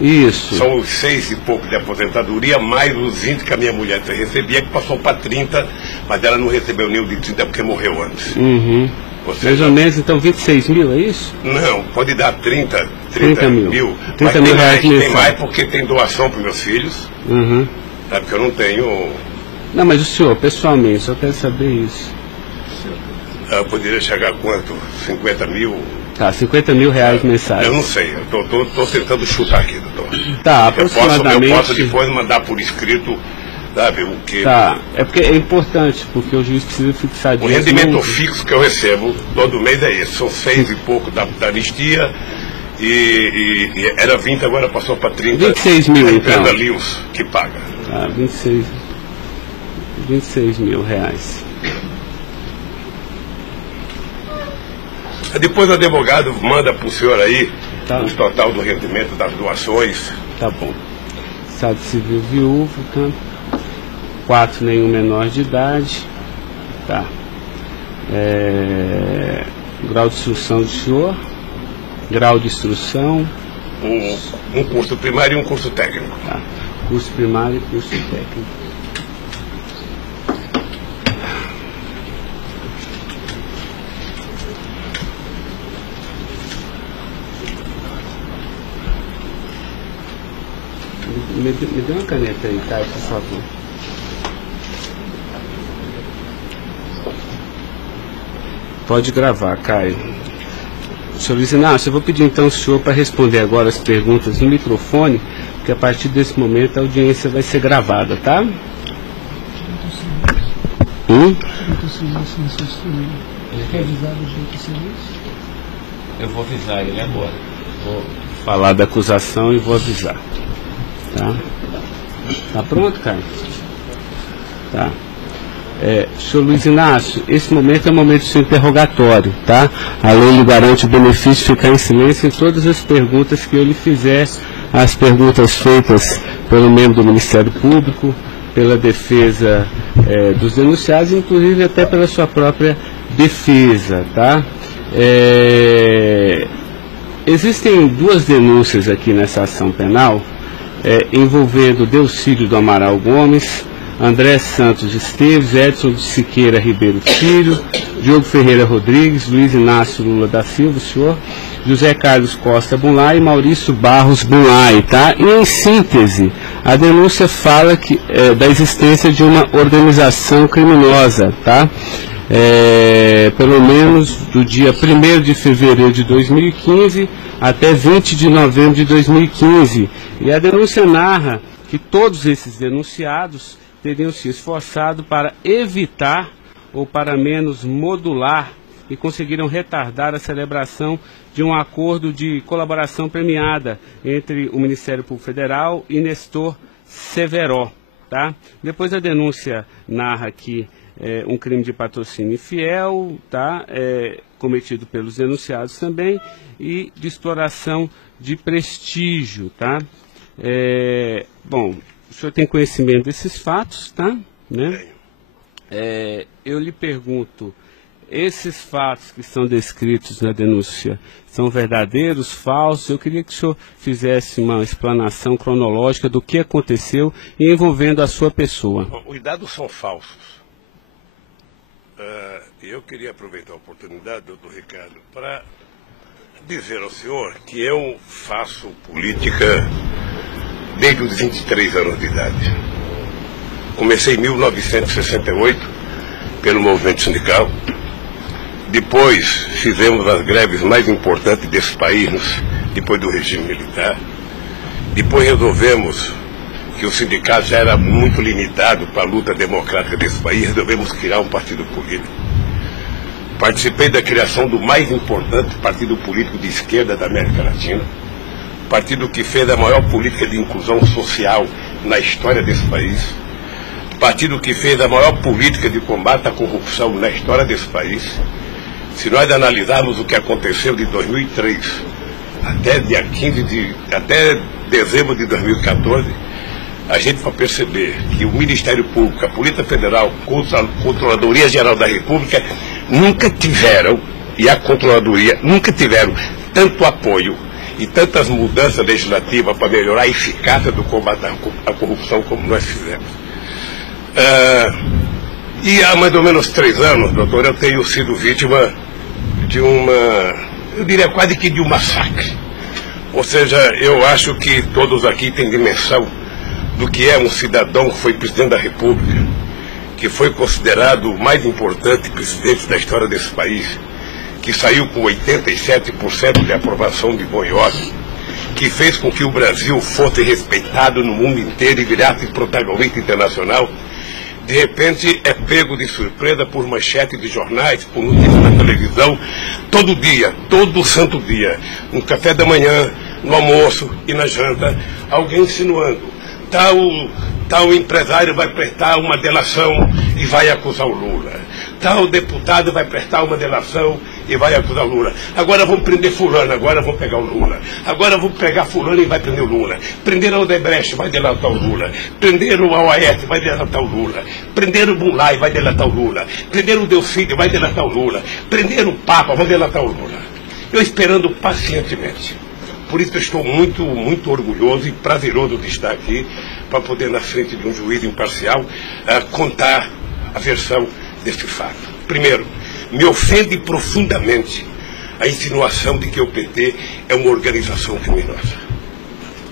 Isso. São os 6 e pouco de aposentadoria, mais os 20 que a minha mulher recebia, que passou para 30, mas ela não recebeu nenhum de 30 porque morreu antes. Uhum. Mais ou menos, então, 26 mil, é isso? Não, pode dar 30 mil. 30 mil reais mensais. Tem mais porque tem doação para meus filhos. Uhum. Sabe que eu não tenho... Não, mas o senhor, pessoalmente, só quero saber isso. Eu poderia chegar a quanto? 50 mil? Tá, 50 mil reais mensais. Eu não sei, eu tô tentando chutar aqui, doutor. Tá, aproximadamente... Eu posso depois mandar por escrito, sabe, o que... Tá, é porque é importante, porque o juiz precisa fixar disso. O rendimento fixo que eu recebo todo mês é esse, são 6 e pouco da anistia e era 20, agora passou para 30. 26 mil, então. A Lewis que paga. Tá, 26 mil reais. Depois o advogado manda para o senhor aí o total do rendimento das doações. Tá bom. Estado civil viúvo, tá? 4 nenhum menor de idade. Tá. Grau de instrução do senhor. Grau de instrução. Um curso primário e um curso técnico. Tá. Curso primário e curso técnico. Me dê uma caneta aí, Caio, por favor. Pode gravar, Caio. Senhor Luiz Inácio, eu vou pedir então ao senhor para responder agora as perguntas no microfone, porque a partir desse momento a audiência vai ser gravada, tá? Eu vou avisar ele agora. Vou falar da acusação e vou avisar. Tá? Tá pronto, cara? Tá. Senhor Luiz Inácio, esse momento é o momento do seu interrogatório, tá? A lei lhe garante o benefício de ficar em silêncio em todas as perguntas que eu lhe fizer, as perguntas feitas pelo membro do Ministério Público, pela defesa dos denunciados, inclusive até pela sua própria defesa, tá? Existem 2 denúncias aqui nessa ação penal, envolvendo Delcídio do Amaral Gomes, André Santos Esteves, Edson de Siqueira Ribeiro Filho, Diogo Ferreira Rodrigues, Luiz Inácio Lula da Silva, o senhor, José Carlos Costa Bunlai e Maurício Barros Bunlai, tá? E em síntese, a denúncia fala da existência de uma organização criminosa, tá? Pelo menos do dia 1º de fevereiro de 2015 até 20 de novembro de 2015. E a denúncia narra que todos esses denunciados teriam se esforçado para evitar ou para menos modular e conseguiram retardar a celebração de um acordo de colaboração premiada entre o Ministério Público Federal e Nestor Severo, tá? Depois a denúncia narra que um crime de patrocínio infiel, tá? Cometido pelos denunciados também, e de exploração de prestígio, tá? Bom, o senhor tem conhecimento desses fatos, tá? Né? Eu lhe pergunto, esses fatos que são descritos na denúncia são verdadeiros, falsos? Eu queria que o senhor fizesse uma explanação cronológica do que aconteceu envolvendo a sua pessoa. Os dados são falsos. Eu queria aproveitar a oportunidade, doutor Ricardo, para dizer ao senhor que eu faço política desde os 23 anos de idade. Comecei em 1968 pelo movimento sindical. Depois fizemos as greves mais importantes desse país, depois do regime militar. Depois resolvemos que o sindicato já era muito limitado para a luta democrática desse país, resolvemos criar um partido político. Participei da criação do mais importante partido político de esquerda da América Latina, partido que fez a maior política de inclusão social na história desse país, partido que fez a maior política de combate à corrupção na história desse país. Se nós analisarmos o que aconteceu de 2003 até dezembro de 2014, a gente vai perceber que o Ministério Público, a Polícia Federal, a Controladoria Geral da República nunca tiveram, e a Controladoria nunca tiveram tanto apoio e tantas mudanças legislativas para melhorar a eficácia do combate à corrupção como nós fizemos. E há mais ou menos 3 anos, doutor, eu tenho sido vítima de eu diria quase que de um massacre. Ou seja, eu acho que todos aqui têm dimensão do que é um cidadão que foi presidente da República, que foi considerado o mais importante presidente da história desse país, que saiu com 87% de aprovação de bom e ordem, que fez com que o Brasil fosse respeitado no mundo inteiro e virasse protagonista internacional. De repente é pego de surpresa por manchetes de jornais, por notícias na televisão, todo dia, todo santo dia, no café da manhã, no almoço e na janta, alguém insinuando, tal empresário vai prestar uma delação e vai acusar o Lula. Tal deputado vai prestar uma delação e vai acusar o Lula. Agora vão prender fulano, agora vão pegar o Lula. Agora vão pegar fulano e vai prender o Lula. Prenderam o Odebrecht, vai delatar o Lula. Prenderam o AOS, vai delatar o Lula. Prenderam o Bunlai, vai delatar o Lula. Prenderam o Delfídio, vai delatar o Lula. Prenderam o Papa, vai delatar o Lula. Eu esperando pacientemente. Por isso eu estou muito, muito orgulhoso e prazeroso de estar aqui para poder, na frente de um juiz imparcial, contar a versão desse fato. Primeiro, me ofende profundamente a insinuação de que o PT é uma organização criminosa.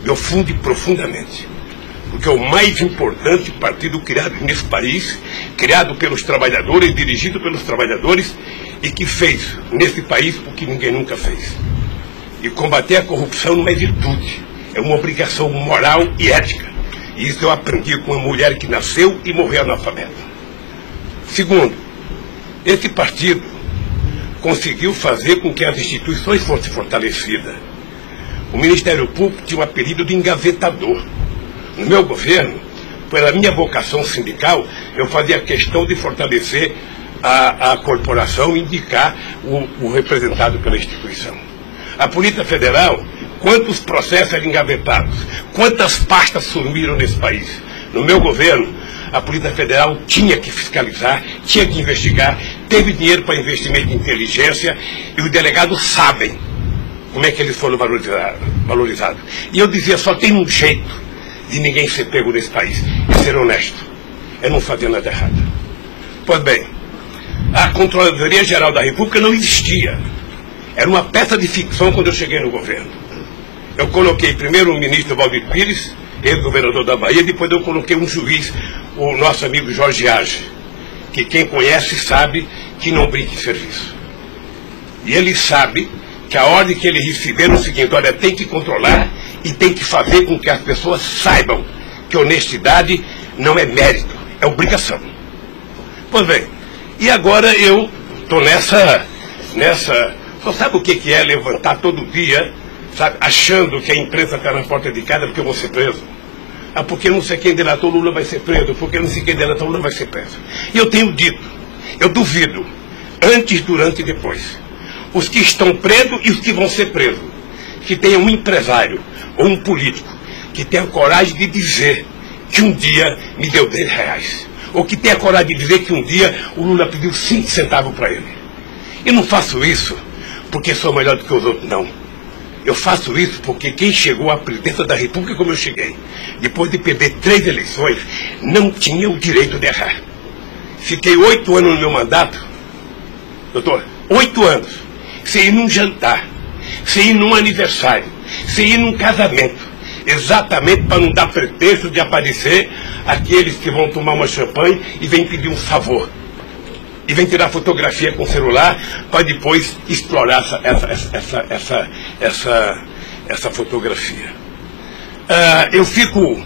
Me ofende profundamente, porque é o mais importante partido criado nesse país, criado pelos trabalhadores, dirigido pelos trabalhadores, e que fez nesse país o que ninguém nunca fez. E combater a corrupção não é virtude, é uma obrigação moral e ética. E isso eu aprendi com uma mulher que nasceu e morreu analfabeta. Segundo, esse partido conseguiu fazer com que as instituições fossem fortalecidas. O Ministério Público tinha um apelido de engavetador. No meu governo, pela minha vocação sindical, eu fazia questão de fortalecer a corporação e indicar o representado pela instituição. A Polícia Federal, quantos processos eram engavetados? Quantas pastas sumiram nesse país? No meu governo, a Polícia Federal tinha que fiscalizar, tinha que investigar, teve dinheiro para investimento em inteligência e os delegados sabem como é que eles foram valorizados. E eu dizia, só tem um jeito de ninguém ser pego nesse país, é ser honesto, é não fazer nada errado. Pois bem, a Controladoria Geral da República não existia. Era uma peça de ficção quando eu cheguei no governo. Eu coloquei primeiro o ministro Valdir Pires, ex-governador da Bahia, depois eu coloquei um juiz, o nosso amigo Jorge Age, que quem conhece sabe que não brinca em serviço. E ele sabe que a ordem que ele recebeu é o seguinte, olha, tem que controlar e tem que fazer com que as pessoas saibam que honestidade não é mérito, é obrigação. Pois bem, e agora eu estou nessa... Só sabe o que é levantar todo dia, sabe, achando que a imprensa está na porta de casa porque eu vou ser preso? Ah, porque não sei quem delatou Lula vai ser preso, porque não sei quem delatou Lula vai ser preso. E eu tenho dito, eu duvido, antes, durante e depois, os que estão presos e os que vão ser presos, que tenha um empresário ou um político que tenha coragem de dizer que um dia me deu R$10, ou que tenha coragem de dizer que um dia o Lula pediu 5 centavos para ele. Eu não faço isso porque sou melhor do que os outros, não. Eu faço isso porque quem chegou à presidência da República como eu cheguei, depois de perder 3 eleições, não tinha o direito de errar. Fiquei 8 anos no meu mandato, doutor, 8 anos, sem ir num jantar, sem ir num aniversário, sem ir num casamento, exatamente para não dar pretexto de aparecer aqueles que vão tomar uma champanhe e vêm pedir um favor. E vem tirar fotografia com o celular para depois explorar essa fotografia. Eu fico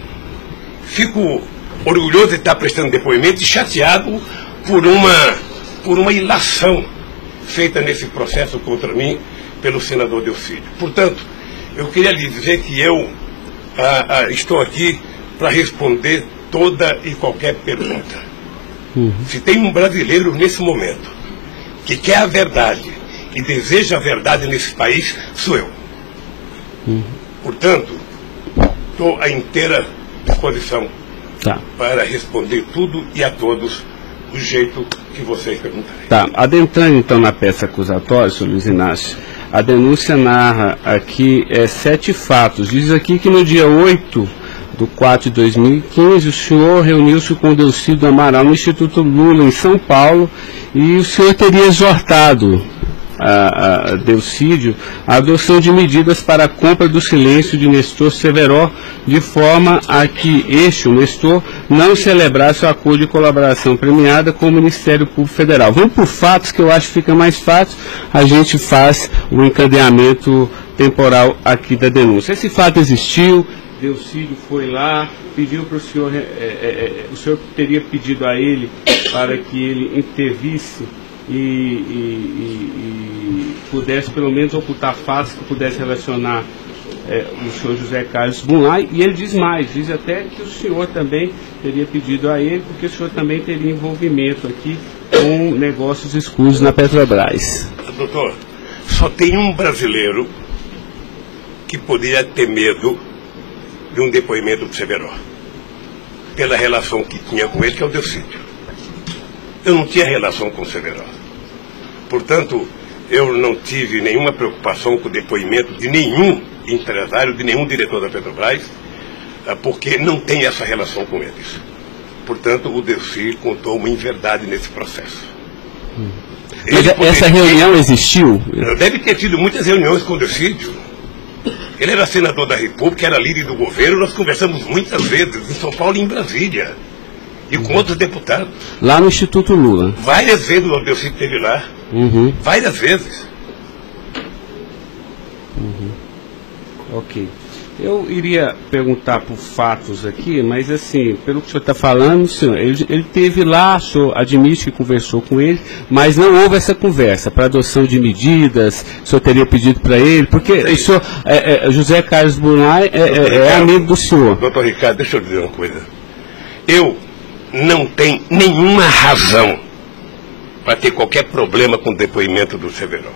orgulhoso de estar prestando depoimento e chateado por uma ilação feita nesse processo contra mim pelo senador Delfídio. Portanto, eu queria lhe dizer que eu estou aqui para responder toda e qualquer pergunta. Se tem um brasileiro nesse momento que quer a verdade e deseja a verdade nesse país, sou eu. Portanto, estou à inteira disposição para responder tudo e a todos do jeito que vocês perguntarem. Tá, adentrando então na peça acusatória, senhor Luiz Inácio, A denúncia narra aqui 7 fatos. Diz aqui que no dia 8/4/2015, o senhor reuniu-se com o Delcídio Amaral no Instituto Lula, em São Paulo, e o senhor teria exortado a Delcídio a adoção de medidas para a compra do silêncio de Nestor Severo, de forma a que o Nestor, não celebrasse o acordo de colaboração premiada com o Ministério Público Federal. Vamos por fatos, que eu acho que fica mais fácil, a gente faz o encadeamento temporal aqui da denúncia. Esse fato existiu, Delcídio foi lá, pediu para o senhor, o senhor teria pedido a ele para que ele intervisse e pudesse pelo menos ocultar fatos que pudesse relacionar o senhor José Carlos Bunlai, e ele diz mais, diz até que o senhor também teria pedido a ele, porque o senhor também teria envolvimento aqui com negócios escusos na Petrobras. Doutor, só tem um brasileiro que poderia ter medo de um depoimento do Severo, pela relação que tinha com ele, que é o Delcídio. Eu não tinha relação com o Severo. Portanto, eu não tive nenhuma preocupação com o depoimento de nenhum empresário, de nenhum diretor da Petrobras, porque não tem essa relação com eles. Portanto, o Delcídio contou uma inverdade nesse processo. Mas essa reunião existiu? Deve ter tido muitas reuniões com o Delcídio. Ele era senador da República, era líder do governo, nós conversamos muitas vezes em São Paulo e em Brasília. E com outros deputados. Lá no Instituto Lula? Várias vezes o Delcídio esteve lá. Várias vezes. Ok. Eu iria perguntar por fatos aqui, mas assim, pelo que o senhor está falando, senhor, ele teve lá, o senhor admite que conversou com ele, mas não houve essa conversa para adoção de medidas, o senhor teria pedido para ele, porque o senhor, José Carlos Bunlai é amigo do senhor. Doutor Ricardo, deixa eu dizer uma coisa. Eu não tenho nenhuma razão para ter qualquer problema com o depoimento do Severo.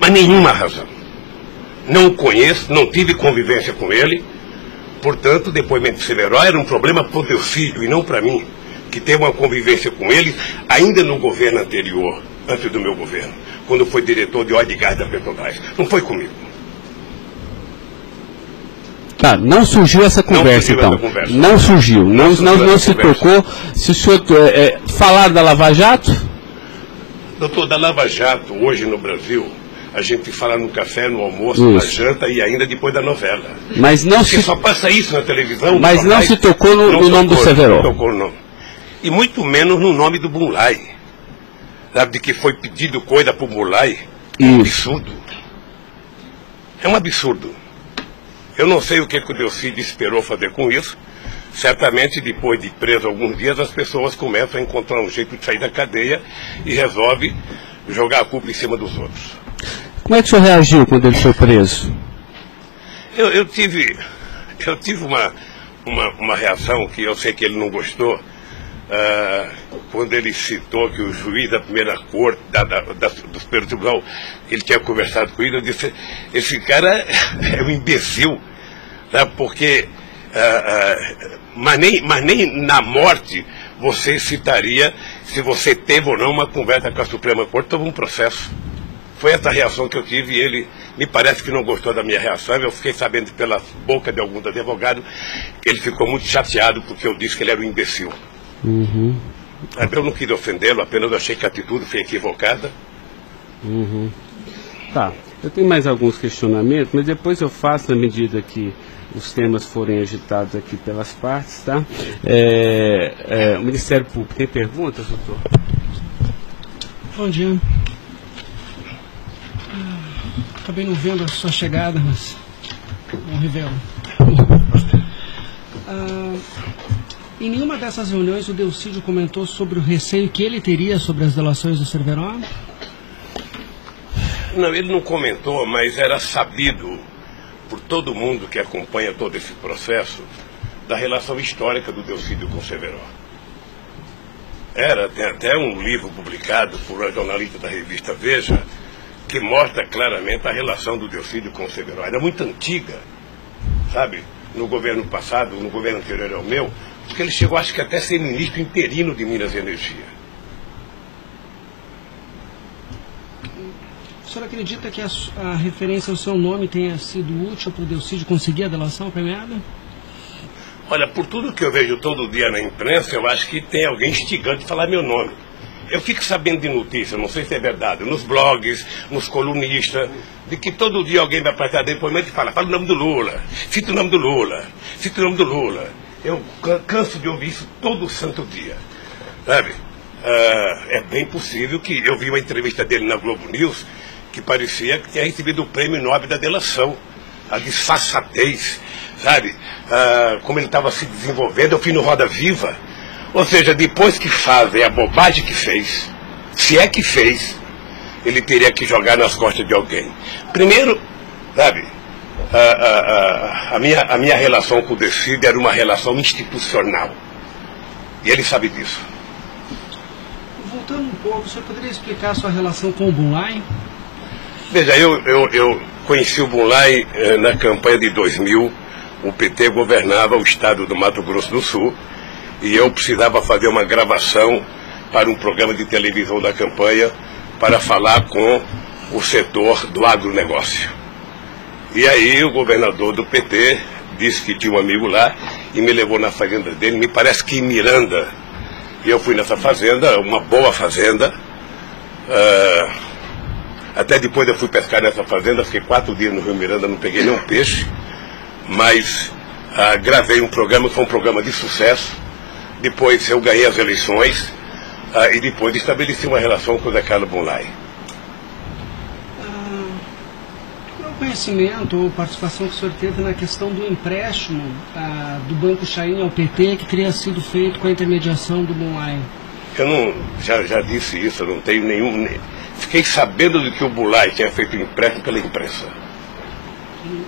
Mas nenhuma razão. Não o conheço, não tive convivência com ele, portanto, o depoimento do Severo era um problema para o Delcídio e não para mim, que teve uma convivência com ele ainda no governo anterior, antes do meu governo, quando foi diretor de óleo e gás da Petrobras. Não foi comigo. Tá, não surgiu essa conversa, então. Não surgiu, não se tocou. Se o senhor falar da Lava Jato? Doutor, da Lava Jato, hoje no Brasil, a gente fala no café, no almoço, na janta e ainda depois da novela. Mas não porque só passa isso na televisão. Mas não se tocou no nome do Severo. Não tocou no nome. E muito menos no nome do Bunlai. Sabe, de que foi pedido coisa para o Bunlai? É um absurdo. É um absurdo. Eu não sei o que o Delcídio esperou fazer com isso. Certamente, depois de preso alguns dias, as pessoas começam a encontrar um jeito de sair da cadeia e resolve jogar a culpa em cima dos outros. Como é que o senhor reagiu quando ele foi preso? Eu tive uma reação que eu sei que ele não gostou, quando ele citou que o juiz da primeira corte, do Superior Tribunal, ele tinha conversado com ele. Eu disse, esse cara é um imbecil, tá? Porque mas nem na morte você citaria se você teve ou não uma conversa com a Suprema Corte sobre um processo. Foi essa reação que eu tive e ele me parece que não gostou da minha reação. Eu fiquei sabendo pela boca de alguns advogados que ele ficou muito chateado porque eu disse que ele era um imbecil. Eu não queria ofendê-lo, apenas achei que a atitude foi equivocada. Tá, eu tenho mais alguns questionamentos, mas depois eu faço na medida que os temas forem agitados aqui pelas partes, tá? O Ministério Público, tem perguntas, doutor? Bom dia. Acabei não vendo a sua chegada, mas não revelo. Em nenhuma dessas reuniões o Delcídio comentou sobre o receio que ele teria sobre as delações do Severo? Não, ele não comentou, mas era sabido por todo mundo que acompanha todo esse processo da relação histórica do Delcídio com o Severo. Tem até um livro publicado por uma jornalista da revista Veja que mostra claramente a relação do Delcídio com o Severo. Era muito antiga, sabe? No governo passado, no governo anterior ao meu, porque ele chegou, acho que até a ser ministro interino de Minas e Energia. senhor acredita que a referência ao seu nome tenha sido útil para o Delcídio conseguir a delação premiada? Olha, por tudo que eu vejo todo dia na imprensa, eu acho que tem alguém instigando de falar meu nome. Eu fico sabendo de notícias, não sei se é verdade, nos blogs, nos colunistas, de que todo dia alguém vai prestar depoimento e fala o nome do Lula, cita o nome do Lula, cita o nome do Lula. Eu canso de ouvir isso todo santo dia, sabe? É bem possível que eu vi uma entrevista dele na Globo News que parecia que tinha recebido o prêmio Nobel da delação, a disfarçatez, sabe? Como ele estava se desenvolvendo, eu fui no Roda Viva. Ou seja, depois que fazem a bobagem que fez, se é que fez, ele teria que jogar nas costas de alguém. Primeiro, sabe, a minha relação com o Delcídio era uma relação institucional. E ele sabe disso. Voltando um pouco, o senhor poderia explicar a sua relação com o Bunlai? Veja, eu conheci o Bunlai na campanha de 2000. O PT governava o estado do Mato Grosso do Sul. E eu precisava fazer uma gravação para um programa de televisão da campanha para falar com o setor do agronegócio. E aí o governador do PT disse que tinha um amigo lá e me levou na fazenda dele, me parece que em Miranda. E eu fui nessa fazenda, uma boa fazenda. Até depois eu fui pescar nessa fazenda, fiquei 4 dias no Rio Miranda, não peguei nenhum peixe. Mas gravei um programa, que foi um programa de sucesso. Depois eu ganhei as eleições e depois estabeleci uma relação com o Zé Carlos Bunlai. Qual é o conhecimento ou participação que o senhor teve na questão do empréstimo do Banco Chain ao PT que teria sido feito com a intermediação do Bunlai? Eu não, já disse isso, eu não tenho nenhum... Fiquei sabendo de que o Bunlai tinha feito um empréstimo pela imprensa.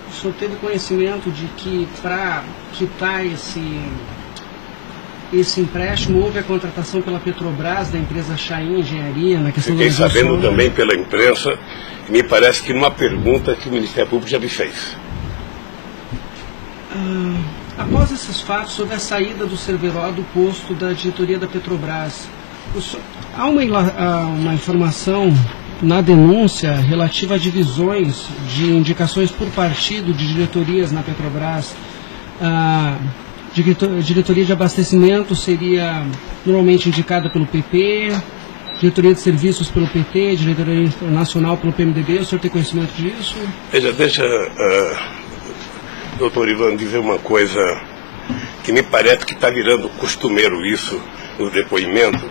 O senhor teve conhecimento de que para quitar esse empréstimo houve a contratação pela Petrobras da empresa Chain Engenharia na questão Fiquei da sabendo também pela imprensa, e me parece que numa pergunta que o Ministério Público já me fez. Após esses fatos, sobre a saída do Cerveró do posto da diretoria da Petrobras, há uma informação na denúncia relativa a divisões de indicações por partido de diretorias na Petrobras. Diretoria de abastecimento seria normalmente indicada pelo PP, diretoria de serviços pelo PT, diretoria nacional pelo PMDB. O senhor tem conhecimento disso? Veja, deixa, doutor Ivan, dizer uma coisa que me parece que está virando costumeiro isso no depoimento,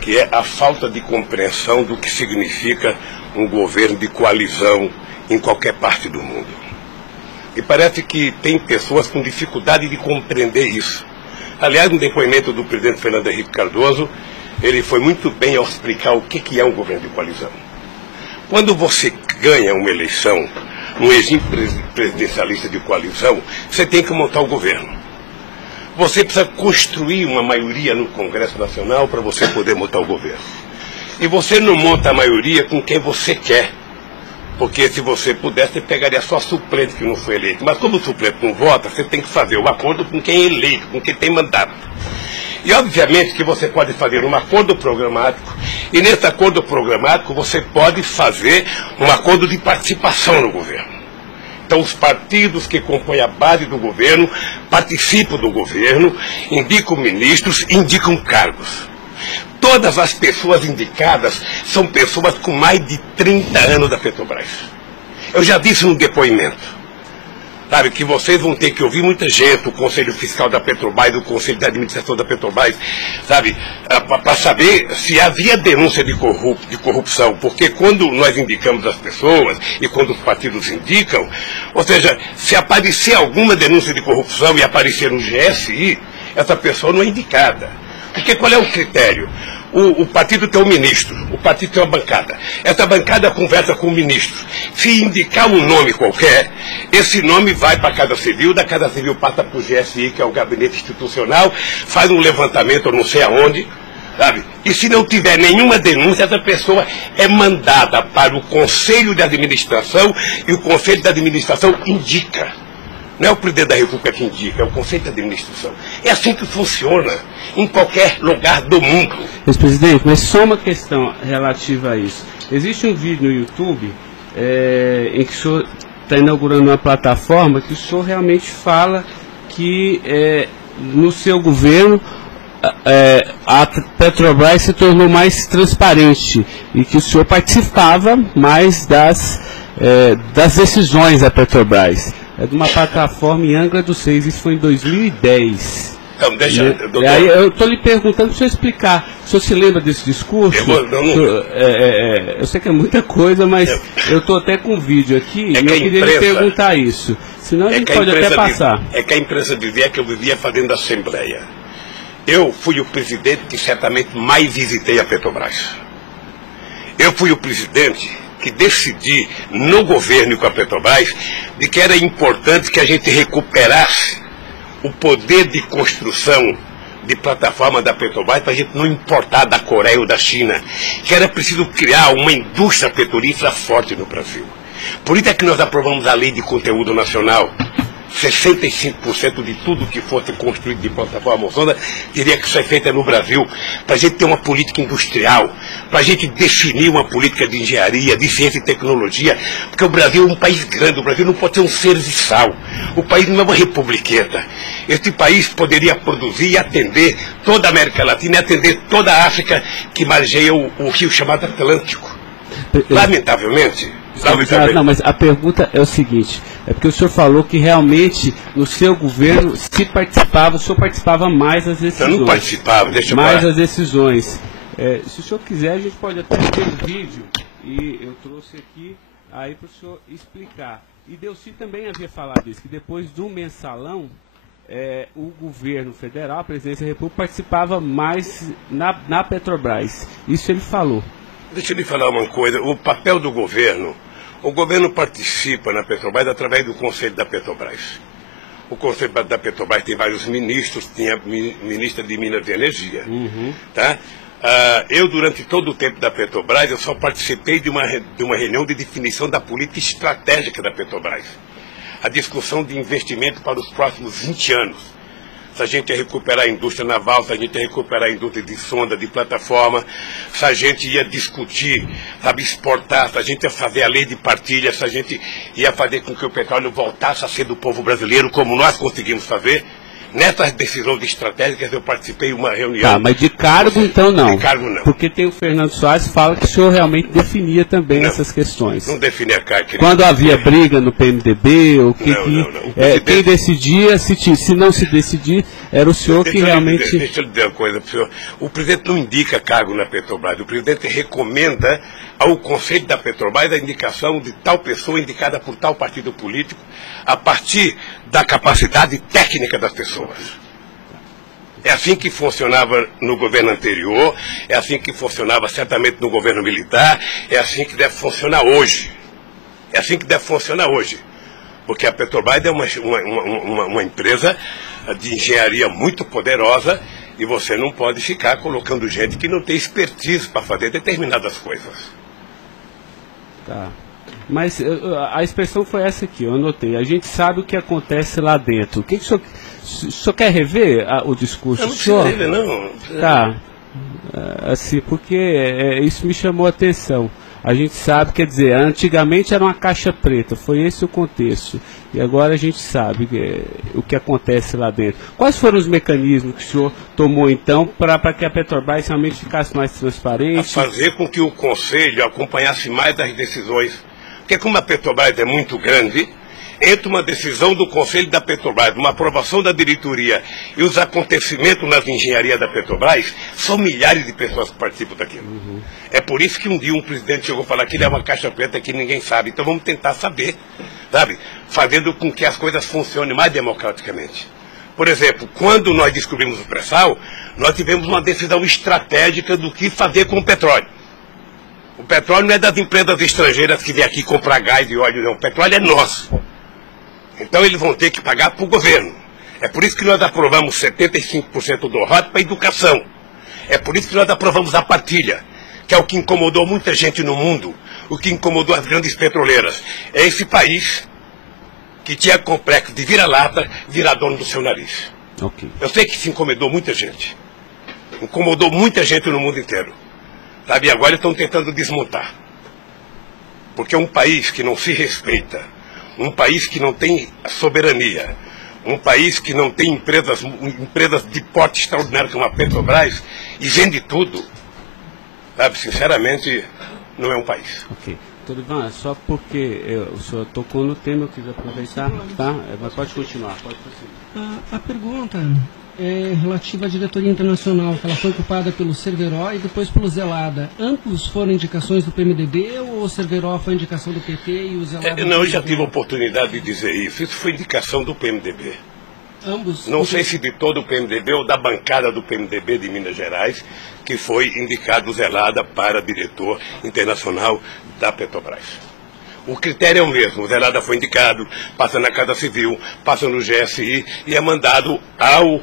que é a falta de compreensão do que significa um governo de coalizão em qualquer parte do mundo. E parece que tem pessoas com dificuldade de compreender isso. Aliás, no depoimento do presidente Fernando Henrique Cardoso, ele foi muito bem ao explicar o que é um governo de coalizão. Quando você ganha uma eleição, um regime presidencialista de coalizão, você tem que montar o governo. Você precisa construir uma maioria no Congresso Nacional para você poder montar o governo. E você não monta a maioria com quem você quer. Porque se você pudesse, você pegaria só suplente que não foi eleito. Mas como o suplente não vota, você tem que fazer um acordo com quem é eleito, com quem tem mandato. E obviamente que você pode fazer um acordo programático, e nesse acordo programático você pode fazer um acordo de participação no governo. Então os partidos que compõem a base do governo participam do governo, indicam ministros, indicam cargos. Todas as pessoas indicadas são pessoas com mais de 30 anos da Petrobras. Eu já disse no depoimento, sabe, que vocês vão ter que ouvir muita gente, o Conselho Fiscal da Petrobras, o Conselho de Administração da Petrobras, sabe, para saber se havia denúncia de corrupção, porque quando nós indicamos as pessoas e quando os partidos indicam, ou seja, se aparecer alguma denúncia de corrupção e aparecer no GSI, essa pessoa não é indicada. Porque qual é o critério? O partido tem um ministro, o partido tem uma bancada. Essa bancada conversa com o ministro. Se indicar um nome qualquer, esse nome vai para a Casa Civil, da Casa Civil passa para o GSI, que é o Gabinete Institucional, faz um levantamento, eu não sei aonde, sabe? E se não tiver nenhuma denúncia, essa pessoa é mandada para o Conselho de Administração e o Conselho de Administração indica. Não é o presidente da República que indica, é o Conselho de Administração. É assim que funciona em qualquer lugar do mundo. Mas, presidente, mas só uma questão relativa a isso. Existe um vídeo no YouTube em que o senhor está inaugurando uma plataforma que o senhor realmente fala que no seu governo a Petrobras se tornou mais transparente e que o senhor participava mais das decisões da Petrobras. É de uma plataforma em Angra dos Reis, isso foi em 2010. Então, deixa, doutor. Aí eu estou lhe perguntando para o senhor explicar. O senhor se lembra desse discurso? Eu sei que é muita coisa, mas eu estou até com um vídeo aqui e eu queria lhe perguntar isso. Senão a gente pode até passar. É que a imprensa dizia que eu vivia fazendo assembleia. Eu fui o presidente que certamente mais visitei a Petrobras. Eu fui o presidente que decidi no governo e com a Petrobras de que era importante que a gente recuperasse o poder de construção de plataforma da Petrobras para a gente não importar da Coreia ou da China, que era preciso criar uma indústria petrolífera forte no Brasil. Por isso é que nós aprovamos a Lei de Conteúdo Nacional. 65% de tudo que fosse construído de plataforma sonda teria que ser feita no Brasil, para a gente ter uma política industrial, para a gente definir uma política de engenharia, de ciência e tecnologia, porque o Brasil é um país grande, o Brasil não pode ser um serviçal, o país não é uma republiqueta. Este país poderia produzir e atender toda a América Latina e atender toda a África que margeia o rio chamado Atlântico. Lamentavelmente. Não, mas a pergunta é o seguinte, é porque o senhor falou que realmente no seu governo se participava, o senhor participava mais das decisões. Eu não participava, deixa eu mais falar. das decisões. Se o senhor quiser, a gente pode até ter um vídeo, e eu trouxe aqui aí para o senhor explicar. E Delcy também havia falado isso, que depois do mensalão, o governo federal, a presidência da República, participava mais na Petrobras. Isso ele falou. Deixa eu lhe falar uma coisa, o papel do governo, o governo participa na Petrobras através do Conselho da Petrobras. O Conselho da Petrobras tem vários ministros, tinha ministra de Minas e Energia. Tá? Eu, durante todo o tempo da Petrobras, eu só participei de uma reunião de definição da política estratégica da Petrobras. A discussão de investimento para os próximos 20 anos. Se a gente ia recuperar a indústria naval, se a gente ia recuperar a indústria de sonda, de plataforma, se a gente ia discutir, sabe, exportar, se a gente ia fazer a lei de partilha, se a gente ia fazer com que o petróleo voltasse a ser do povo brasileiro, como nós conseguimos fazer. Nessas decisões estratégicas eu participei de uma reunião. Tá, mas de cargo então não. De cargo não. Porque tem o Fernando Soares que fala que o senhor realmente definia também essas questões. Não definia cargo. Quando havia briga no PMDB, ou quem decidia, se não se decidir, era o senhor que realmente... Deixa eu lhe dizer uma coisa para o senhor. O presidente não indica cargo na Petrobras. O presidente recomenda ao Conselho da Petrobras a indicação de tal pessoa indicada por tal partido político a partir da capacidade técnica das pessoas. É assim que funcionava no governo anterior, é assim que funcionava certamente no governo militar, é assim que deve funcionar hoje. É assim que deve funcionar hoje. Porque a Petrobras é uma empresa de engenharia muito poderosa e você não pode ficar colocando gente que não tem expertise para fazer determinadas coisas. Tá. Mas a expressão foi essa aqui, eu anotei. A gente sabe o que acontece lá dentro. O que o senhor quer rever o discurso? Eu não preciso rever, não. Tá. Assim, porque isso me chamou a atenção. A gente sabe, quer dizer, antigamente era uma caixa preta, foi esse o contexto. E agora a gente sabe o que acontece lá dentro. Quais foram os mecanismos que o senhor tomou, então, para que a Petrobras realmente ficasse mais transparente? A fazer com que o Conselho acompanhasse mais as decisões. Porque como a Petrobras é muito grande, entre uma decisão do Conselho da Petrobras, uma aprovação da diretoria e os acontecimentos nas engenharias da Petrobras, são milhares de pessoas que participam daquilo. É por isso que um dia um presidente chegou a falar que ele é uma caixa preta que ninguém sabe. Então vamos tentar saber, sabe? Fazendo com que as coisas funcionem mais democraticamente. Por exemplo, quando nós descobrimos o pré-sal, nós tivemos uma decisão estratégica do que fazer com o petróleo. O petróleo não é das empresas estrangeiras que vêm aqui comprar gás e óleo, não. O petróleo é nosso. Então eles vão ter que pagar para o governo. É por isso que nós aprovamos 75% do ROT para a educação. É por isso que nós aprovamos a partilha, que é o que incomodou muita gente no mundo, o que incomodou as grandes petroleiras. É esse país que tinha complexo de vira-lata, virar dono do seu nariz. Okay. Eu sei que isso incomodou muita gente. Incomodou muita gente no mundo inteiro. Sabe, e agora estão tentando desmontar. Porque um país que não se respeita, um país que não tem soberania, um país que não tem empresas de porte extraordinário como a Petrobras e vende tudo, sabe, sinceramente, não é um país. Ok. Doutor Ivan, só porque o senhor tocou no tema, eu quis aproveitar, tá? Mas pode continuar, pode prosseguir. A pergunta é relativa à diretoria internacional, que ela foi ocupada pelo Cerveró e depois pelo Zelada. Ambos foram indicações do PMDB ou o Cerveró foi indicação do PT e o Zelada... Não, eu já tive a oportunidade de dizer isso. Isso foi indicação do PMDB. Ambos? Não sei se de todo o PMDB ou da bancada do PMDB de Minas Gerais, que foi indicado o Zelada para diretor internacional da Petrobras. O critério é o mesmo. O Zelada foi indicado, passa na Casa Civil, passa no GSI e é mandado ao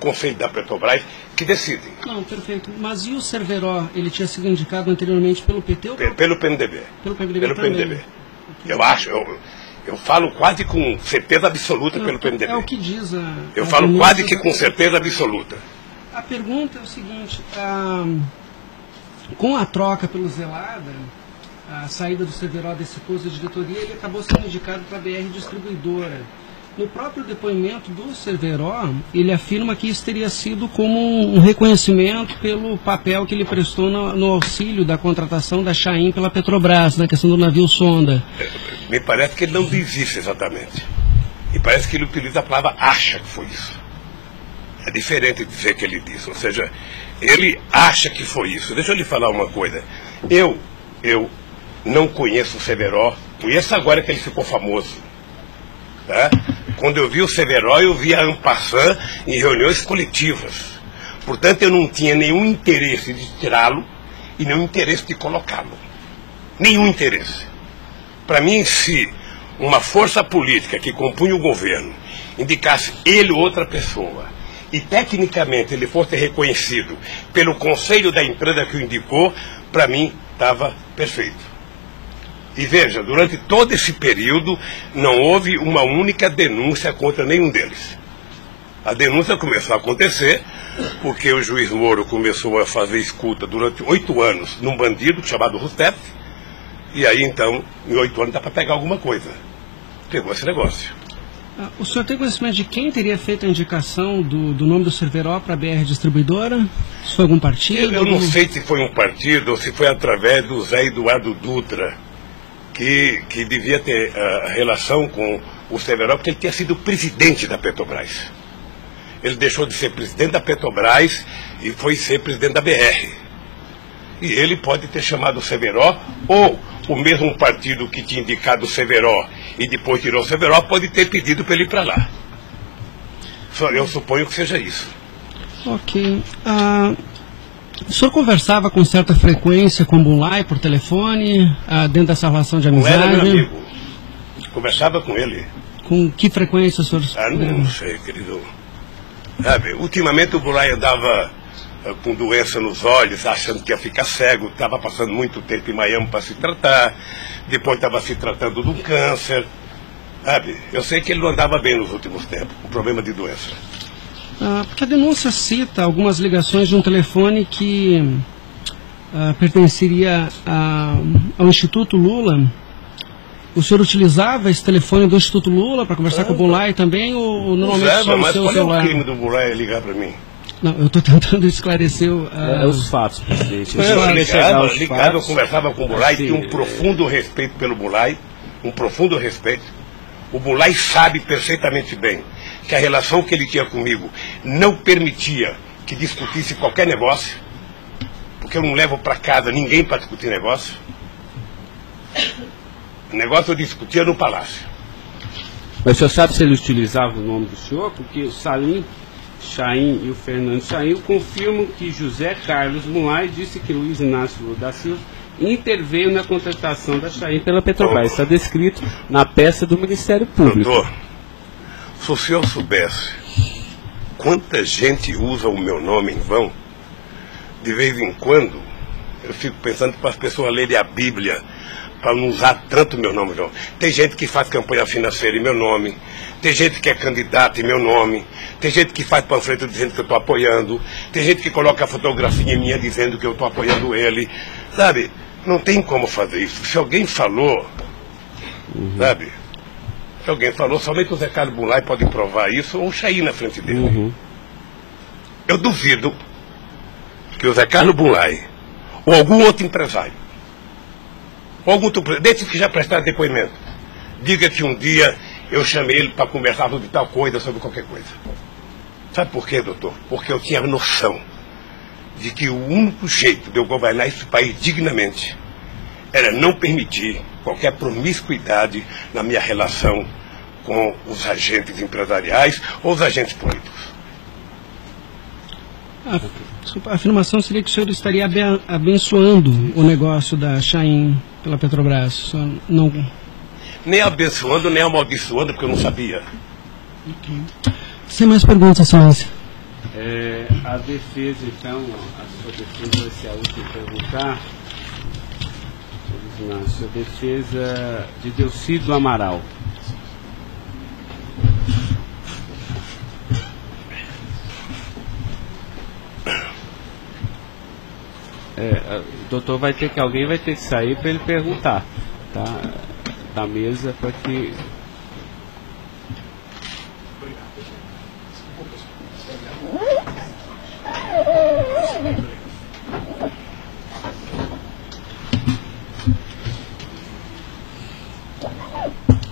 Conselho da Petrobras, que decidem. Não, perfeito. Mas e o Cerveró? Ele tinha sido indicado anteriormente pelo PT ou pelo PMDB? Pelo PMDB Pelo também. PMDB. Eu acho, eu falo quase com certeza absoluta pelo PMDB. É o que diz Eu falo quase que com certeza absoluta. A pergunta é o seguinte, com a troca pelo Zelada, a saída do Cerveró desse posto de diretoria, ele acabou sendo indicado para a BR Distribuidora. No próprio depoimento do Cerveró, ele afirma que isso teria sido como um reconhecimento pelo papel que ele prestou no auxílio da contratação da Chain pela Petrobras, na questão do navio sonda. Me parece que ele não diz isso exatamente. Me parece que ele utiliza a palavra acha que foi isso. É diferente de dizer que ele disse. Ou seja, ele acha que foi isso. Deixa eu lhe falar uma coisa. Eu não conheço o Cerveró. Conheço agora que ele ficou famoso. Tá? Quando eu vi o Cerveró, eu vi a en passant em reuniões coletivas. Portanto, eu não tinha nenhum interesse de tirá-lo e nenhum interesse de colocá-lo. Nenhum interesse. Para mim, se uma força política que compunha o governo indicasse ele ou outra pessoa e tecnicamente ele fosse reconhecido pelo conselho da empresa que o indicou, para mim estava perfeito. E veja, durante todo esse período não houve uma única denúncia contra nenhum deles. A denúncia começou a acontecer porque o juiz Moro começou a fazer escuta durante 8 anos num bandido chamado Rousseff, e aí então, em 8 anos dá para pegar alguma coisa. Pegou esse negócio. O senhor tem conhecimento de quem teria feito a indicação do nome do Cerveró para a BR Distribuidora? Se foi algum partido? Eu não sei se foi um partido ou se foi através do Zé Eduardo Dutra, que devia ter relação com o Cerveró, porque ele tinha sido presidente da Petrobras. Ele deixou de ser presidente da Petrobras e foi ser presidente da BR. E ele pode ter chamado o Cerveró, ou o mesmo partido que tinha indicado o Cerveró e depois tirou o Cerveró pode ter pedido para ele ir para lá. Eu suponho que seja isso. Ok. O senhor conversava com certa frequência com o Bulay por telefone, dentro dessa relação de amizade? Não era meu amigo. Conversava com ele. Com que frequência o senhor... Não sei, querido. Sabe, ultimamente o Bulay andava com doença nos olhos, achando que ia ficar cego, estava passando muito tempo em Miami para se tratar, depois estava se tratando de um câncer. Sabe, eu sei que ele não andava bem nos últimos tempos, com problema de doença. Porque a denúncia cita algumas ligações de um telefone que pertenceria ao Instituto Lula. O senhor utilizava esse telefone do Instituto Lula para conversar com o Bulay também, ou normalmente só o seu celular? Mas qual é o crime do Bulay ligar para mim? Não, eu estou tentando esclarecer os fatos, presidente. Eu conversava com o Bulay, tinha um profundo respeito pelo Bulay, um profundo respeito. O Bulay sabe perfeitamente bem que a relação que ele tinha comigo não permitia que discutisse qualquer negócio, porque eu não levo para casa ninguém para discutir negócio. O negócio eu discutia no palácio. Mas o senhor sabe se ele utilizava o nome do senhor? Porque o Salim Chain e o Fernando Chain confirmam que José Carlos Mulay disse que Luiz Inácio Lula da Silva interveio na contratação da Chain pela Petrobras. Está descrito na peça do Ministério Público. Doutor, se o senhor soubesse quanta gente usa o meu nome em vão, de vez em quando eu fico pensando para as pessoas lerem a Bíblia, para não usar tanto meu nome. Não. Tem gente que faz campanha financeira em meu nome, tem gente que é candidato em meu nome, tem gente que faz panfleto dizendo que eu estou apoiando, tem gente que coloca a fotografia minha dizendo que eu estou apoiando ele, sabe? Não tem como fazer isso. Se alguém falou, sabe? Se alguém falou, somente o Zé Carlos Bunlai pode provar isso, ou o Chaim na frente dele. Eu duvido que o Zé Carlos Bunlai, ou algum outro empresário, ou algum outro presidente que já prestaram depoimento, diga que um dia eu chamei ele para conversar sobre tal coisa, sobre qualquer coisa. Sabe por quê, doutor? Porque eu tinha noção de que o único jeito de eu governar esse país dignamente era não permitir qualquer promiscuidade na minha relação com os agentes empresariais ou os agentes políticos. A afirmação seria que o senhor estaria abençoando o negócio da Chaim pela Petrobras. Não... Nem abençoando, nem amaldiçoando, porque eu não sabia. Sem mais perguntas, excelência. A defesa, então, a sua defesa vai ser a última a perguntar. A sua defesa de Delcídio Amaral. Doutor, alguém vai ter que sair para ele perguntar, tá? Da mesa para que...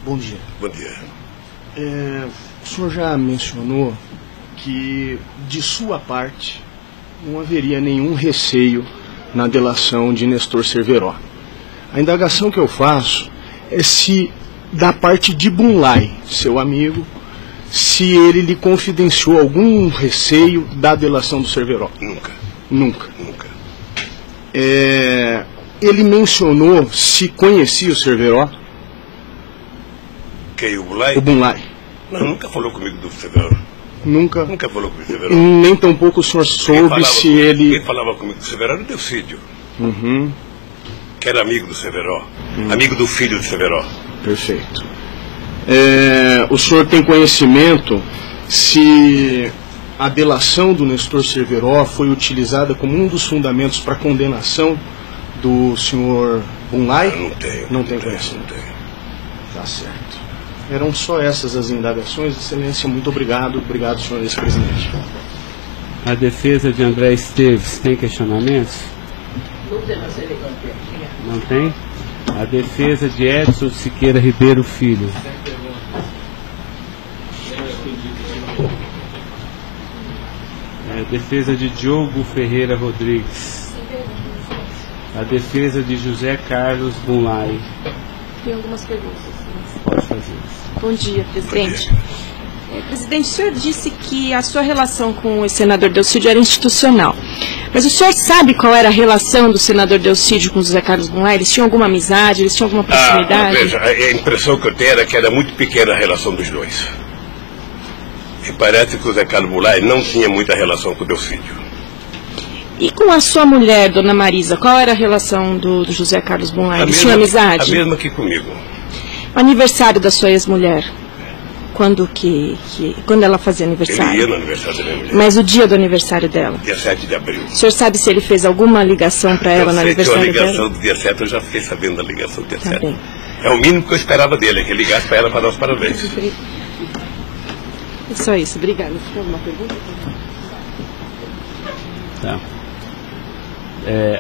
Bom dia. Bom dia. O senhor já mencionou que, de sua parte, não haveria nenhum receio na delação de Nestor Cerveró. A indagação que eu faço é se, da parte de Bunlai, seu amigo, se ele lhe confidenciou algum receio da delação do Cerveró. Nunca. Ele mencionou se conhecia o Cerveró. Quem, o Bunlai? O Bunlai. Não, nunca falou comigo do Cerveró. Nunca falou comigo do Cerveró. Nem tampouco o senhor soube se ele... Quem falava comigo do Cerveró era o Delcídio. Que era amigo do Cerveró. Amigo do filho do Cerveró. Perfeito. O senhor tem conhecimento se a delação do Nestor Cerveró foi utilizada como um dos fundamentos para a condenação do senhor Bunlai? Não tenho. Não tem conhecimento. Não tenho. Tá certo. Eram só essas as indagações. Excelência, muito obrigado. Obrigado, senhor vice-presidente. A defesa de André Esteves tem questionamentos? Não tem? A defesa de Edson Siqueira Ribeiro Filho. A defesa de Diogo Ferreira Rodrigues. A defesa de José Carlos Bunlai. Tem algumas perguntas. Pode fazer. Bom dia, presidente. Presidente, o senhor disse que a sua relação com o senador Delcídio era institucional. Mas o senhor sabe qual era a relação do senador Delcídio com o José Carlos Bunlai? Eles tinham alguma amizade? Eles tinham alguma proximidade? Veja, a impressão que eu tenho era que era muito pequena a relação dos dois. E parece que o José Carlos Bunlai não tinha muita relação com o Delcídio. E com a sua mulher, dona Marisa, qual era a relação do José Carlos Bunlai? Eles tinham amizade? A mesma que comigo. O aniversário da sua ex-mulher? Quando ela fazia aniversário? Ele ia no aniversário da minha mulher. Mas o dia do aniversário dela? Dia 7 de abril. O senhor sabe se ele fez alguma ligação para ela no aniversário dela? A ligação do dia 7, eu já fiquei sabendo da ligação do dia 7. Bem. É o mínimo que eu esperava dele, que ele ligasse para ela para dar os parabéns. É só isso, obrigada. Tem alguma pergunta? Tá.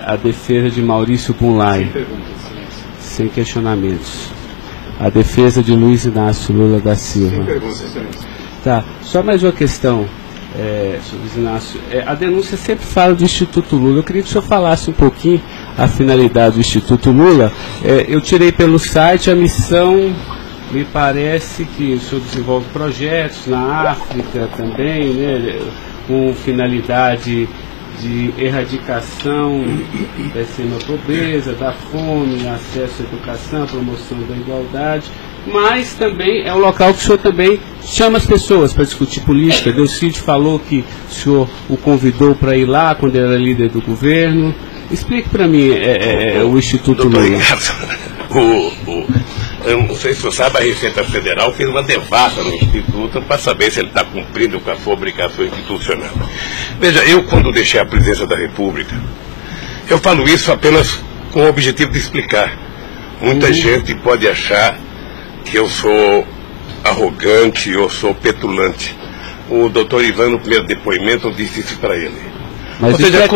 A defesa de Maurício Bunlai. Sem questionamentos. A defesa de Luiz Inácio Lula da Silva. Sem perguntas, excelência. Tá. Só mais uma questão, Luiz Inácio. A denúncia sempre fala do Instituto Lula. Eu queria que o senhor falasse um pouquinho a finalidade do Instituto Lula. Eu tirei pelo site a missão. Me parece que o senhor desenvolve projetos na África também, né, com finalidade de erradicação da extrema pobreza, da fome, acesso à educação, promoção da igualdade, mas também é um local que o senhor também chama as pessoas para discutir política. Delcídio falou que o senhor o convidou para ir lá quando ele era líder do governo. Explique para mim o Instituto Lula. Eu não sei se você sabe, a Receita Federal fez uma devassa no Instituto para saber se ele está cumprindo com a sua obrigação institucional. Veja, eu quando deixei a presidência da República, eu falo isso apenas com o objetivo de explicar. Muita gente pode achar que eu sou arrogante, eu sou petulante. O doutor Ivan, no primeiro depoimento, eu disse isso para ele. Mas ou seja,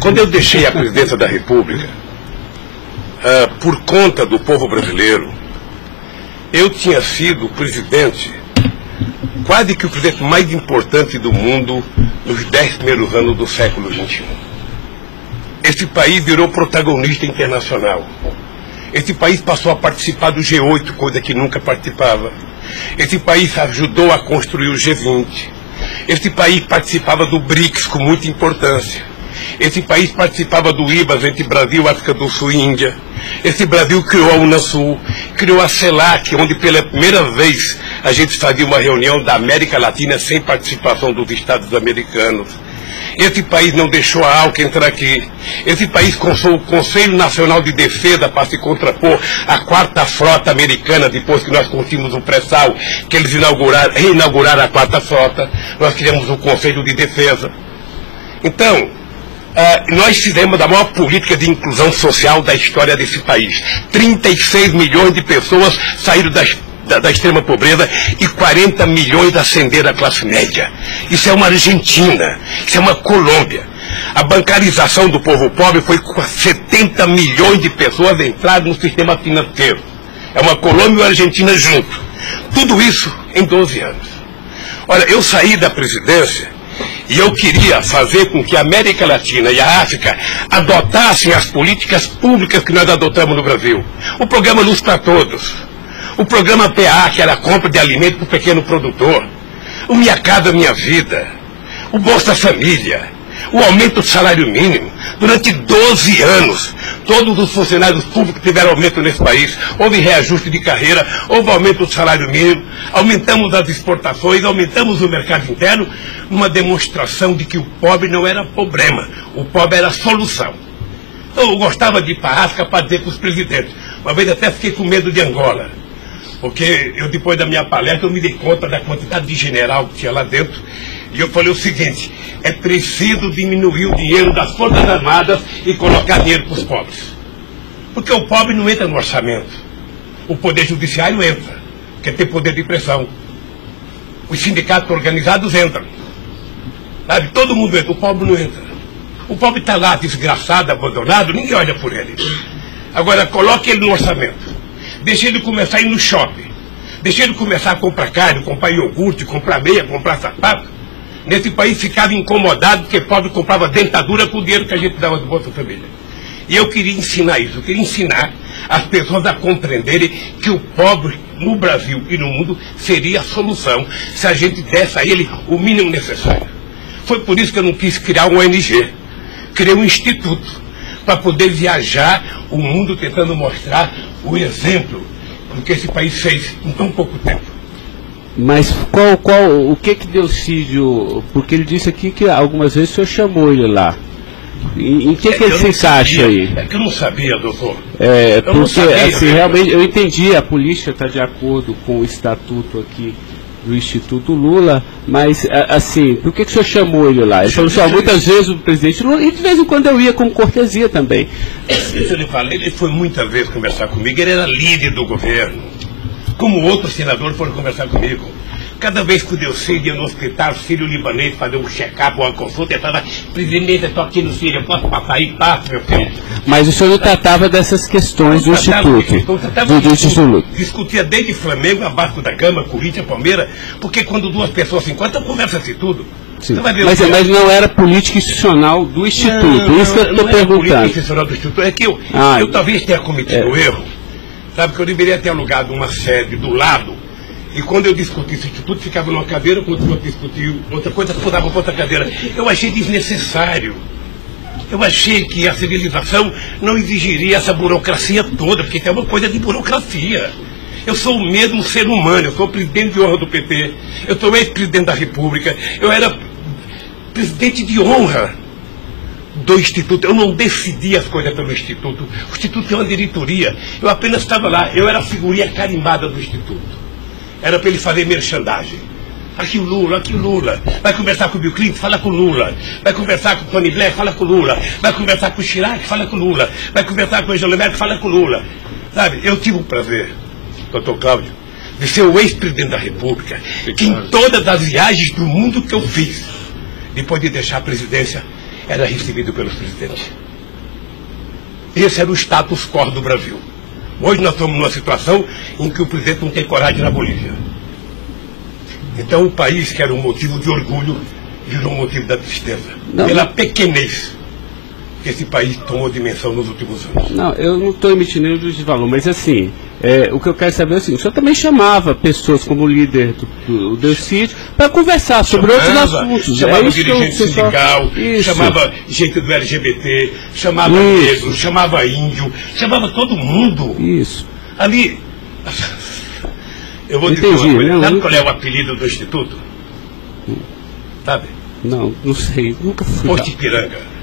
quando eu deixei a presidência da República, por conta do povo brasileiro, eu tinha sido presidente, quase que o presidente mais importante do mundo nos 10 primeiros anos do século XXI. Este país virou protagonista internacional. Este país passou a participar do G8, coisa que nunca participava. Este país ajudou a construir o G20. Este país participava do BRICS com muita importância. Este país participava do IBAS entre Brasil, África do Sul e Índia. Este Brasil criou a Unasul, criou a CELAC, onde pela primeira vez a gente fazia uma reunião da América Latina sem participação dos Estados americanos. Esse país não deixou a ALCA entrar aqui. Esse país construiu o Conselho Nacional de Defesa para se contrapor à 4ª Frota Americana, depois que nós conseguimos o pré-sal, que eles reinauguraram a 4ª Frota. Nós criamos o Conselho de Defesa. Então, nós fizemos a maior política de inclusão social da história desse país. 36 milhões de pessoas saíram da extrema pobreza e 40 milhões ascenderam à classe média. Isso é uma Argentina, isso é uma Colômbia. A bancarização do povo pobre foi com 70 milhões de pessoas entraram no sistema financeiro. É uma Colômbia e uma Argentina junto. Tudo isso em 12 anos. Olha, eu saí da presidência e eu queria fazer com que a América Latina e a África adotassem as políticas públicas que nós adotamos no Brasil. O programa Luz para Todos. O programa PA, que era a compra de alimento para o pequeno produtor. O Minha Casa Minha Vida. O Bolsa Família. O aumento do salário mínimo. Durante 12 anos, todos os funcionários públicos tiveram aumento nesse país. Houve reajuste de carreira, houve aumento do salário mínimo. Aumentamos as exportações, aumentamos o mercado interno. Uma demonstração de que o pobre não era problema. O pobre era a solução. Eu gostava de ir para a África para dizer para os presidentes. Uma vez até fiquei com medo de Angola. Porque eu, depois da minha palestra, eu me dei conta da quantidade de general que tinha lá dentro. E eu falei o seguinte, é preciso diminuir o dinheiro das Forças Armadas e colocar dinheiro para os pobres. Porque o pobre não entra no orçamento. O Poder Judiciário entra, quer ter poder de pressão. Os sindicatos organizados entram. Sabe? Todo mundo entra, o pobre não entra. O pobre está lá, desgraçado, abandonado, ninguém olha por ele. Agora, coloque ele no orçamento. Deixa ele começar a ir no shopping. Deixa ele começar a comprar carne, comprar iogurte, comprar meia, comprar sapato. Nesse país ficava incomodado porque pobre comprava dentadura com o dinheiro que a gente dava do Bolsa Família. E eu queria ensinar isso. Eu queria ensinar as pessoas a compreenderem que o pobre no Brasil e no mundo seria a solução se a gente desse a ele o mínimo necessário. Foi por isso que eu não quis criar uma ONG. Criei um instituto para poder viajar o mundo tentando mostrar o exemplo do que esse país fez em tão pouco tempo. Mas o que Delcídio, porque ele disse aqui que algumas vezes o senhor chamou ele lá. Em que ele se encaixa aí? É que eu não sabia, doutor. Porque assim, realmente eu entendi, a polícia está de acordo com o estatuto aqui do Instituto Lula, mas assim, por que o senhor chamou ele lá? Ele falou assim, muitas vezes o presidente Lula, e de vez em quando eu ia com cortesia também. Deixa eu lhe falar, ele foi muitas vezes conversar comigo, ele era líder do governo, como outros senadores foram conversar comigo. Cada vez que o Delcídio ia no hospital sírio-libanês fazer um check-up ou uma consulta, ele falava, presidente, eu estou aqui no Sírio, eu posso passar aí? Passo, meu filho. Mas o senhor não tratava dessas questões do Instituto? Discutia desde Flamengo, a Vasco da Gama, Corinthians, Palmeiras, porque quando duas pessoas se encontram, conversa-se tudo. Mas não era política institucional do Instituto, isso que eu estou perguntando. Não era política institucional do Instituto, é que eu talvez tenha cometido um erro, sabe, que eu deveria ter alugado uma sede do lado. E quando eu discuti esse instituto, ficava numa cadeira, quando eu discuti outra coisa, pulava para outra cadeira. Eu achei desnecessário. Eu achei que a civilização não exigiria essa burocracia toda, porque tem uma coisa de burocracia. Eu sou o mesmo ser humano, eu sou presidente de honra do PT, eu sou ex-presidente da República, eu era presidente de honra do Instituto. Eu não decidi as coisas pelo Instituto. O Instituto é uma diretoria. Eu apenas estava lá, eu era a figurinha carimbada do Instituto. Era para ele fazer merchandising. Aqui o Lula. Vai conversar com o Bill Clinton, fala com o Lula. Vai conversar com o Tony Blair, fala com o Lula. Vai conversar com o Chirac, fala com o Lula. Vai conversar com o Angela Merkel, fala com o Lula. Sabe, eu tive o prazer, doutor Cláudio, de ser o ex-presidente da República, que em todas as viagens do mundo que eu fiz, depois de deixar a presidência, era recebido pelos presidentes. Esse era o status quo do Brasil. Hoje nós estamos numa situação em que o presidente não tem coragem na Bolívia. Então o país, que era um motivo de orgulho, virou um motivo da tristeza. Pela pequenez que esse país tomou dimensão nos últimos anos. Não, eu não estou emitindo nenhum juízo de valor, mas assim, o que eu quero saber é assim, o senhor também chamava pessoas como o líder do Delcídio para conversar sobre outros assuntos. Chamava dirigente sindical, chamava gente do LGBT, chamava negro, chamava índio, chamava todo mundo. Isso. Ali, eu vou dizer uma coisa, sabe qual é o apelido do Instituto? Sabe? Não sei, nunca fui. Posto Ipiranga.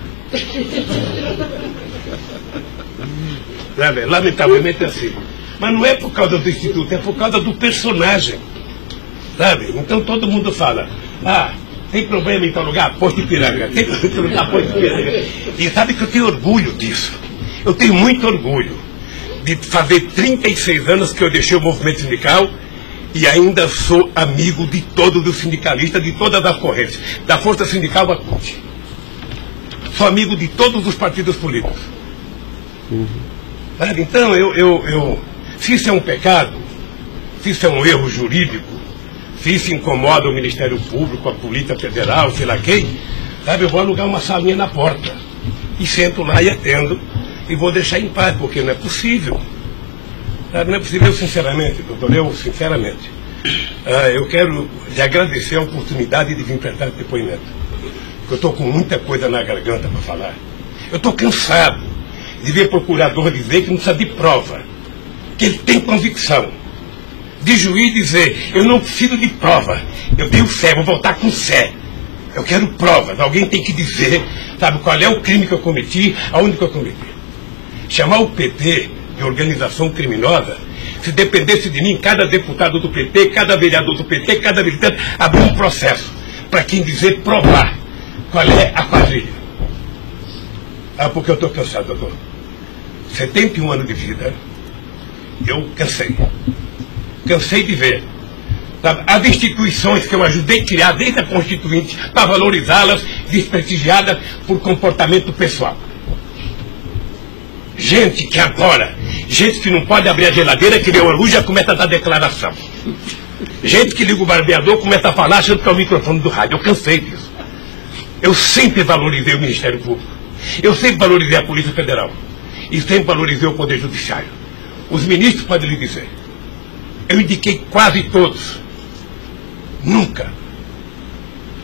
Lamentavelmente é assim. Mas não é por causa do Instituto, é por causa do personagem. Sabe? Então todo mundo fala, tem problema em tal lugar, Posto Ipiranga. Tem problema em tal lugar, Posto Ipiranga. E sabe que eu tenho orgulho disso. Eu tenho muito orgulho de fazer 36 anos que eu deixei o movimento sindical e ainda sou amigo de todos os sindicalistas, de todas as correntes, da Força Sindical à CUT. Sou amigo de todos os partidos políticos. Então, se isso é um pecado, se isso é um erro jurídico, se isso incomoda o Ministério Público, a Polícia Federal, sei lá quem, eu vou alugar uma salinha na porta. E sento lá e atendo, e vou deixar em paz, porque não é possível. Não é possível, sinceramente, doutor, sinceramente. Eu quero lhe agradecer a oportunidade de vir prestar esse depoimento. Eu estou com muita coisa na garganta para falar. Eu estou cansado de ver procurador dizer que não precisa de prova, que ele tem convicção. De juiz dizer, eu não preciso de prova, eu tenho fé, vou voltar com fé. Eu quero provas, alguém tem que dizer, qual é o crime que eu cometi, aonde que eu cometi. Chamar o PT de organização criminosa, se dependesse de mim, cada deputado do PT, cada vereador do PT, cada militante, abrir um processo para quem dizer provar qual é a quadrilha. Porque eu estou cansado, doutor. 71 anos de vida, eu cansei. Cansei de ver as instituições que eu ajudei a criar desde a Constituinte para valorizá-las, desprestigiadas por comportamento pessoal. Gente que agora, gente que não pode abrir a geladeira, que vê o orgulho já começa a dar declaração. Gente que liga o barbeador, começa a falar achando que é o microfone do rádio. Eu cansei disso. Eu sempre valorizei o Ministério Público. Eu sempre valorizei a Polícia Federal. E sempre valorizei o Poder Judiciário. Os ministros podem lhe dizer. Eu indiquei quase todos. Nunca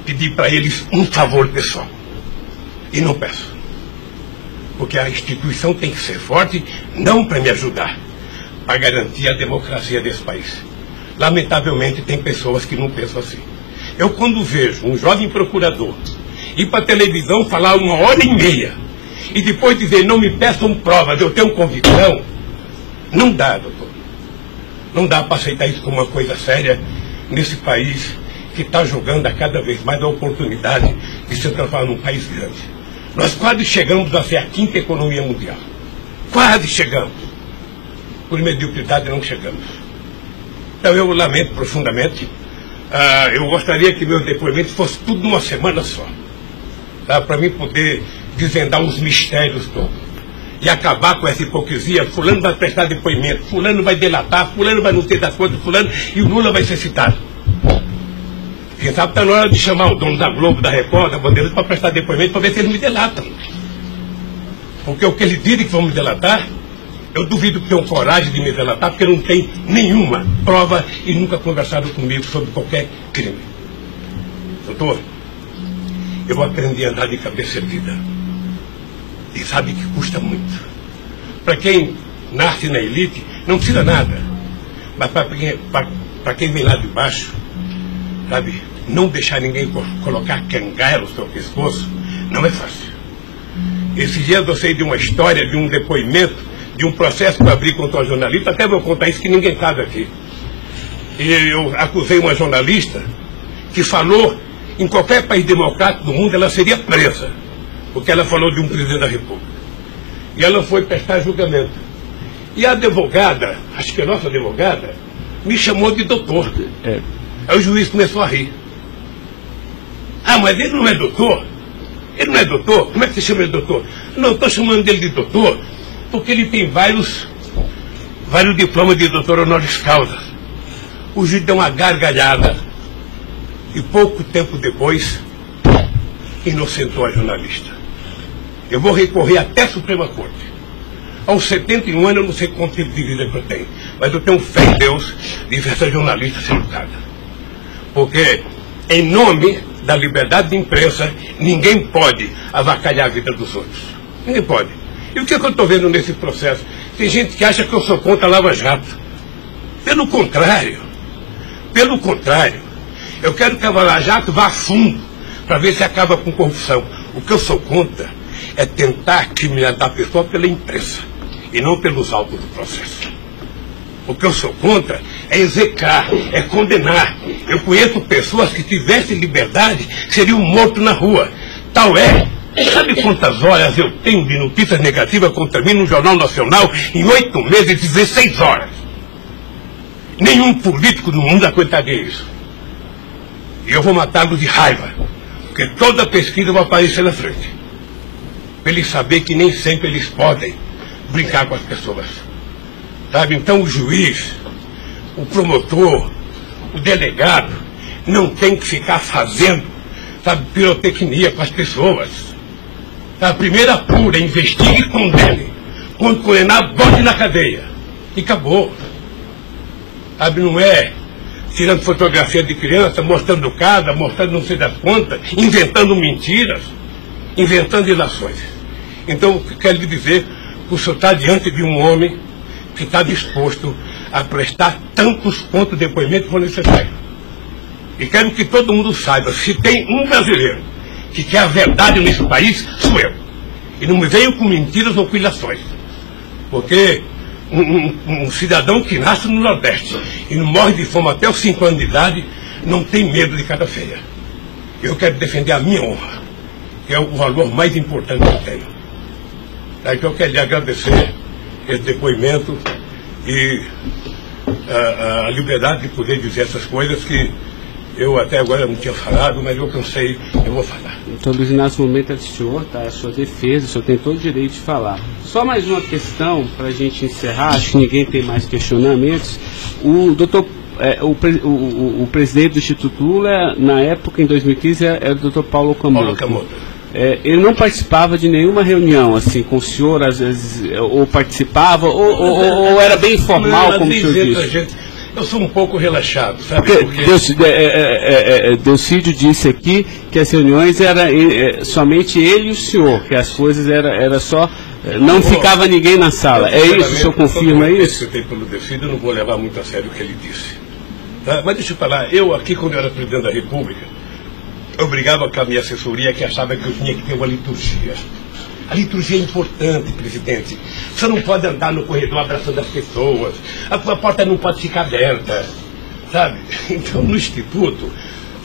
pedi para eles um favor pessoal. E não peço. Porque a instituição tem que ser forte, não para me ajudar, para garantir a democracia desse país. Lamentavelmente, tem pessoas que não pensam assim. Eu, quando vejo um jovem procurador ir para a televisão falar 1h30 e depois dizer, não me peçam provas, eu tenho convicção, não dá, doutor. Não dá para aceitar isso como uma coisa séria nesse país que está jogando a cada vez mais a oportunidade de se transformar num país grande. Nós quase chegamos a ser a 5ª economia mundial. Quase chegamos. Por mediocridade não chegamos. Então eu lamento profundamente. Eu gostaria que meu depoimento fosse tudo numa semana só. Para mim poder desvendar os mistérios todos. E acabar com essa hipocrisia. Fulano vai prestar depoimento, fulano vai delatar, fulano vai não ter das coisas, fulano, e o Lula vai ser citado. Quem sabe está na hora de chamar o dono da Globo, da Record, da Bandeira, para prestar depoimento, para ver se eles me delatam. Porque o que eles dizem que vão me delatar, eu duvido que tenham coragem de me delatar, porque não tem nenhuma prova e nunca conversaram comigo sobre qualquer crime. Doutor, eu aprendi a andar de cabeça erguida. E sabe que custa muito. Para quem nasce na elite, não precisa nada. Mas para quem vem lá de baixo, sabe, não deixar ninguém colocar cangaia no seu pescoço, não é fácil. Esses dias eu sei de uma história, de um depoimento, de um processo que eu abri contra uma jornalista, até vou contar isso que ninguém sabe aqui. E eu acusei uma jornalista que falou em qualquer país democrático do mundo, ela seria presa, porque ela falou de um presidente da República. E ela foi prestar julgamento. E a advogada, acho que a nossa advogada, me chamou de doutor. Aí o juiz começou a rir. Ah, mas ele não é doutor? Ele não é doutor? Como é que você chama ele de doutor? Não, estou chamando dele de doutor porque ele tem vários diplomas de doutor honoris causa. O juiz deu uma gargalhada e pouco tempo depois inocentou a jornalista. Eu vou recorrer até a Suprema Corte. Aos 71 anos eu não sei quanto tempo de vida que eu tenho, mas eu tenho fé em Deus de ver essa jornalista ser educada. Porque, em nome da liberdade de imprensa, ninguém pode avacalhar a vida dos outros. Ninguém pode. E o que eu estou vendo nesse processo? Tem gente que acha que eu sou contra a Lava Jato. Pelo contrário, eu quero que a Lava Jato vá a fundo para ver se acaba com corrupção. O que eu sou contra é tentar criminalizar a pessoa pela imprensa e não pelos autos do processo. O que eu sou contra é execrar, é condenar. Eu conheço pessoas que tivessem liberdade seriam mortos na rua. Tal é. Sabe quantas horas eu tenho de notícias negativas contra mim no Jornal Nacional em 8 meses, 16 horas? Nenhum político no mundo aguentaria isso. E eu vou matá-lo de raiva, porque toda pesquisa vai aparecer na frente. Para eles saberem que nem sempre eles podem brincar com as pessoas. Sabe? Então o juiz, o promotor, o delegado, não tem que ficar fazendo, sabe, pirotecnia com as pessoas. A primeira apura, investigue e condene. Quando condenar, bote na cadeia. E acabou. Sabe, não é tirando fotografia de criança, mostrando casa, mostrando não sei das quantas, inventando mentiras, inventando ilações. Então, eu quero lhe dizer que o senhor está diante de um homem que está disposto a prestar tantos quanto depoimentos for necessário. E quero que todo mundo saiba, se tem um brasileiro que quer a verdade nesse país, sou eu. E não me venham com mentiras ou com ilações. Porque um cidadão que nasce no Nordeste e não morre de fome até os 5 anos de idade, não tem medo de cara feia. Eu quero defender a minha honra, que é o valor mais importante que eu tenho. Então eu quero lhe agradecer esse depoimento e a liberdade de poder dizer essas coisas que eu até agora não tinha falado, mas eu cansei, eu vou falar. Então, Luiz Inácio, o momento é do senhor, tá? A sua defesa, o senhor tem todo o direito de falar. Só mais uma questão para a gente encerrar, acho que ninguém tem mais questionamentos. O presidente do Instituto Lula, na época, em 2015, era o doutor Paulo Okamoto. Ele não participava de nenhuma reunião, assim, com o senhor, às vezes, ou participava, ou era bem informal, como o senhor disse? Eu sou um pouco relaxado, sabe? Porque Delcídio disse aqui que as reuniões eram somente ele e o senhor, que as coisas era só... Não ficava ninguém na sala. É isso? O senhor confirma isso? Eu pelo Delcídio, eu não vou levar muito a sério o que ele disse. Tá? Mas deixa eu falar, eu aqui, quando eu era presidente da República, eu brigava com a minha assessoria que achava que eu tinha que ter uma liturgia. A liturgia é importante, presidente. Você não pode andar no corredor abraçando as pessoas. A porta não pode ficar aberta, sabe? Então, no Instituto,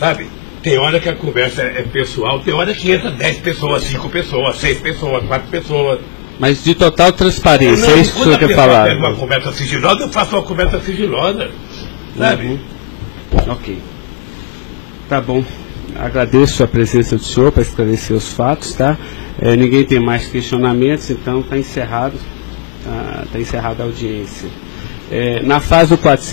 sabe, tem hora que a conversa é pessoal, tem hora que entra 10 pessoas, 5 pessoas, 6 pessoas, 4 pessoas. Mas de total transparência, é isso que o senhor quer falar? Quando uma conversa sigilosa, eu faço uma conversa sigilosa, sabe? Ok. Tá bom. Agradeço a presença do senhor para esclarecer os fatos, tá? Ninguém tem mais questionamentos, então está encerrado a audiência. Na fase do 400...